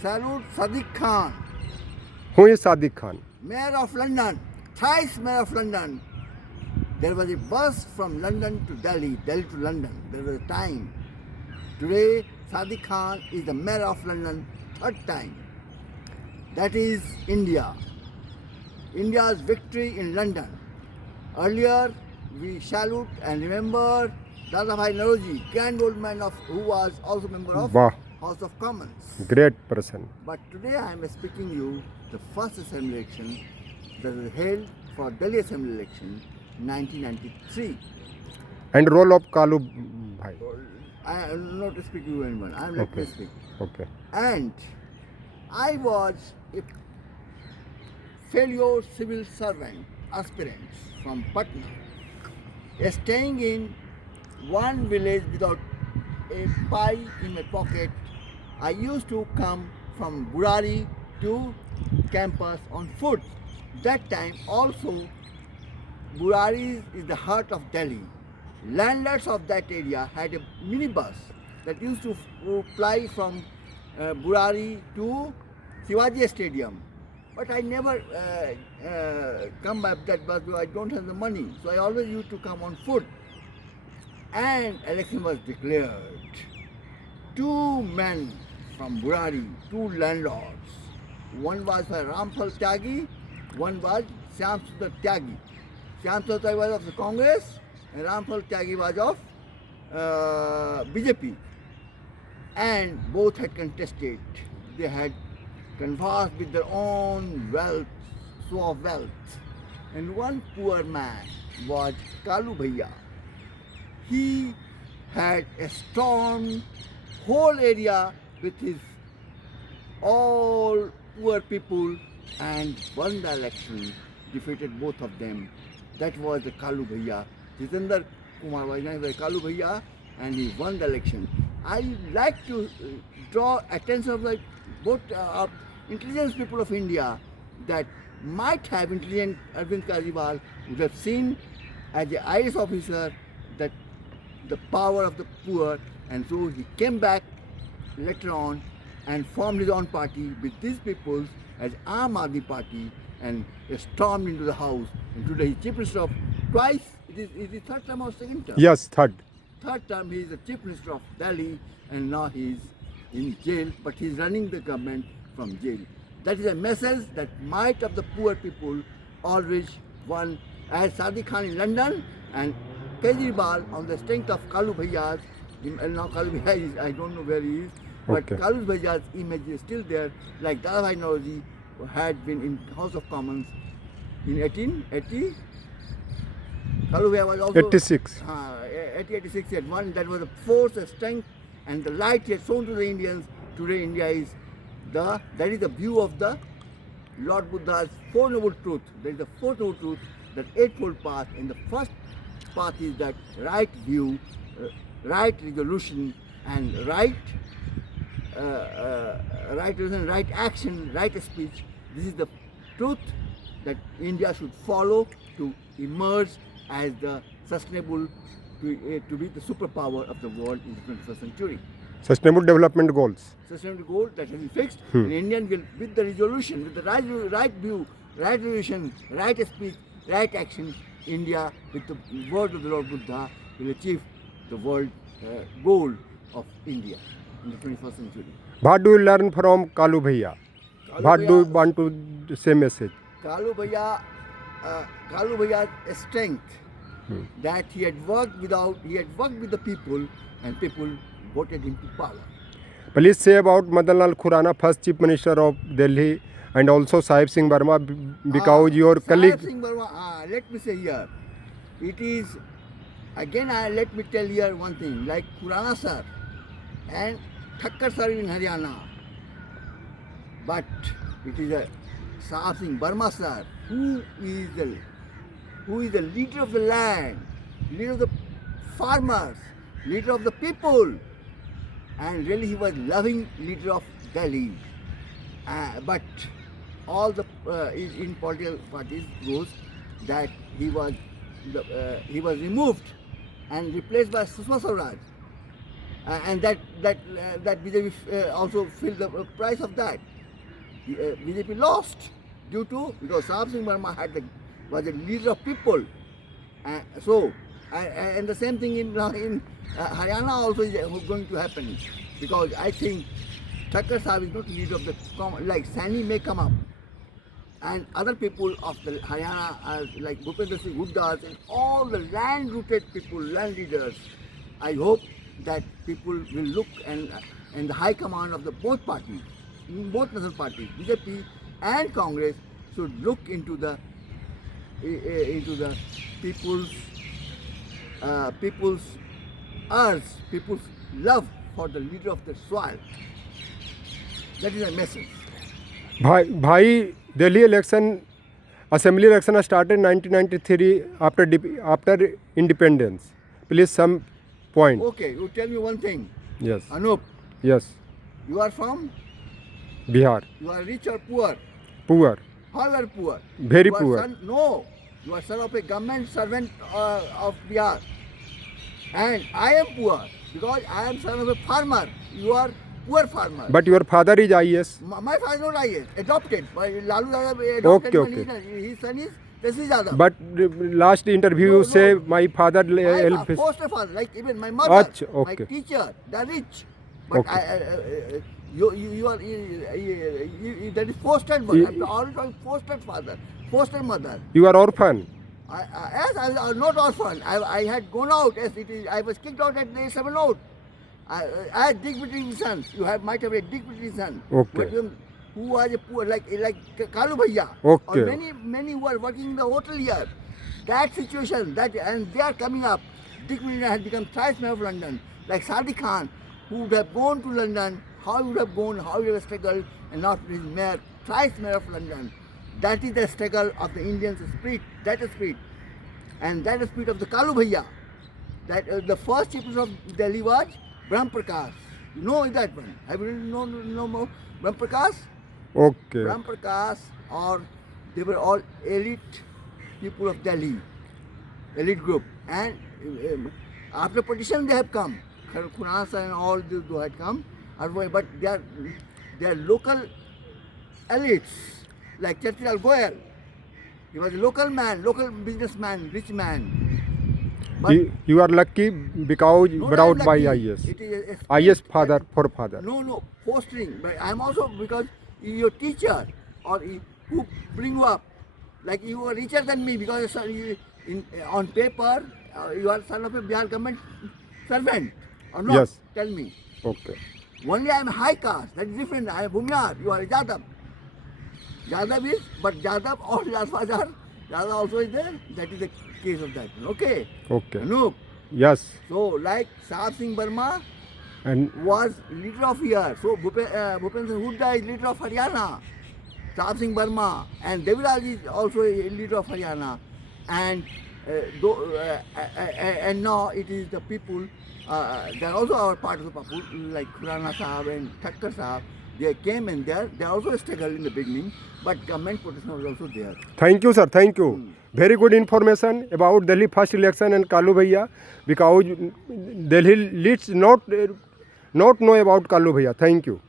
Salute Sadiq Khan, Who is Sadiq Khan? Mayor of London, thrice Mayor of London. There was a bus from London to Delhi, Delhi to London. There was a time. Today, Sadiq Khan is the Mayor of London, third time. That is India. India's victory in London. Earlier, we salute and remember Dadabhai Naoroji, grand old man who was also member of Wow. House of Commons. Great person. But today I am speaking you the first assembly election that was held for Delhi assembly election 1993. And role of Kalu Bhai. I am not speaking to anyone. I am let me speak. Okay. And I was a failure civil servant aspirant from Patna, staying in one village without a pie in my pocket. I used to come from Burari to campus on foot. That time also Burari is the heart of Delhi. Landlords of that area had a minibus that used to fly from Burari to Shivaji Stadium. But I never come by that bus because I don't have the money. So I always used to come on foot. And election was declared. Two men from Burari, two landlords. One was by Rampal Tyagi, one was Shyam Sundar Tyagi. Shyam Sundar Tyagi was of the Congress and Rampal Tyagi was of BJP. And both had contested. They had conversed with their own wealth, so of wealth. And one poor man was Kalu Bhaiya. He had a stormed whole area with his all poor people and won the election, defeated both of them. That was the Kalu Bhaiya. Jitendra Kumar was the Kalu Bhaiya and he won the election. I like to draw attention of the both intelligence people of India that might have intelligent Arvind Kejriwal would have seen as an IAS officer that the power of the poor, and so he came back later on and formed his own party with these people as Aam Aadmi Party and stormed into the house. And today he's chief minister of twice. It is third term or second term? Yes, third. Third term he is the chief minister of Delhi and now he is in jail, but he is running the government from jail. That is a message that might of the poor people always won, as Sadiq Khan in London and Kejriwal on the strength of Kalu Bhaiya's, now Kalu Bhaiya is, I don't know where he is, but Okay. Kalu Bhaiya's image is still there, like Dadabhai Naoroji had been in House of Commons in 1880. Kalu Bhaiya was also 86. 1886 had won. That was the force, the strength, and the light he had shown to the Indians. Today India is that is the view of the Lord Buddha's Four Noble Truth. There is the Fourth Noble Truth, that Eightfold Path, and the first path is that right view, right resolution, and right reason, right action, right speech. This is the truth that India should follow to emerge as the sustainable, to be the superpower of the world in the 21st century. Sustainable Development Goals. Sustainable goal that has been fixed, and Indian will, with the resolution, with the right view, right resolution, right speech, right action, India, with the word of the Lord Buddha, will achieve the world goal of India in the 21st century. What do you learn from Kalu Bhaiya? What do you want to say message? Kalu Bhaiya's strength that he had worked with the people, and people voted him to power. Please say about Madan Lal Khurana, first Chief Minister of Delhi, and also Sahib Singh Verma, because your colleague. Sahib Singh Verma, let me say here, it is, again let me tell here one thing, like Khurana sir and Thakkar sir in Haryana, but it is a Sahib Singh Verma sir who is the leader of the land, leader of the farmers, leader of the people, and really he was loving leader of Delhi. But all the in political parties goes that he was removed and replaced by Sushma Swaraj. and that BJP also filled the price of that. BJP lost due to because Sahib Singh Verma was a leader of people, and the same thing in Haryana also is going to happen because I think Thakkar Sahib is not leader of the like Sani may come up. And other people of the Haryana, like Bhupendra Singh Hooda and all the land-rooted people, land leaders, I hope that people will look and the high command of the both parties, both national parties, BJP and Congress, should look into the people's urge, people's love for the leader of the soil. That is a message. भाई Delhi election assembly election started 1993 after independence. Please some point. Okay, you tell me one thing. Yes. Anup, Yes. you are from? Bihar. You are rich or poor? Poor. All are poor. Very You are poor. No, you are son of a government servant of Bihar. And I am poor because I am son of a farmer. You are poor farmer. But your father is IAS. My father is not IAS, adopted. Lalu Yadav adopted. Okay. His son is Tejas Yadav. But last interview No, you say no. my father My help his. foster father, like even my mother, Achha, my okay. teacher, they are rich. But Okay. you are that is fostered mother. You- I'm always talking fostered father, foster mother. You are orphan. Yes, I was not orphan. I had gone out. Yes, it is. I was kicked out at the age 7 out. I had dignitary sons. You might have a dignitary son. Okay. But who was a poor, like Kalu Bhaiya. Okay. Or many who are working in the hotel here. That situation, and they are coming up. Dignitary has become thrice mayor of London. Like Sadiq Khan, who would have gone to London, how he would have gone, how he would have struggled, and not been mayor, thrice mayor of London. That is the struggle of the Indian spirit. That is spirit. And that is spirit of the Kalu Bhaiya. That the first chief minister of Delhi was Brahm Prakash. You know that one. Have you know more? Brahm Prakash? Okay. Brahm Prakash, or they were all elite people of Delhi, elite group. And after partition they have come. Khurana and all those had come. But they are local elites, like Chaitral Goyal. He was a local man, local businessman, rich man. But You are lucky because no, brought I'm by lucky. IAS. It is a IAS spirit father that- for father. No, fostering. But I'm also because your teacher or who bring you up, like you are richer than me because on paper you are son of a Bihar government servant or not? Yes. Tell me. Okay. Only I am high caste. That is different. I am Bhumyar. You are a Jadab. Jadab is, but Jadab or Jadab also is there. That is the case of that. Okay. Okay. Anup. Yes. So like Sahib Singh Verma And was leader of here. So Bhupendra Singh Hooda is leader of Haryana. Sahib Singh Verma and Deviraj is also a leader of Haryana. And and now it is the people. They are also our part of the people like Khurana Sahab and Thakkar Sahab. They came in there. They also struggled in the beginning, but government protection was also there. thank you, sir. Thank you. Very good information about Delhi first election and Kalu Bhaiya because Delhi leads not know about Kalu Bhaiya. Thank you.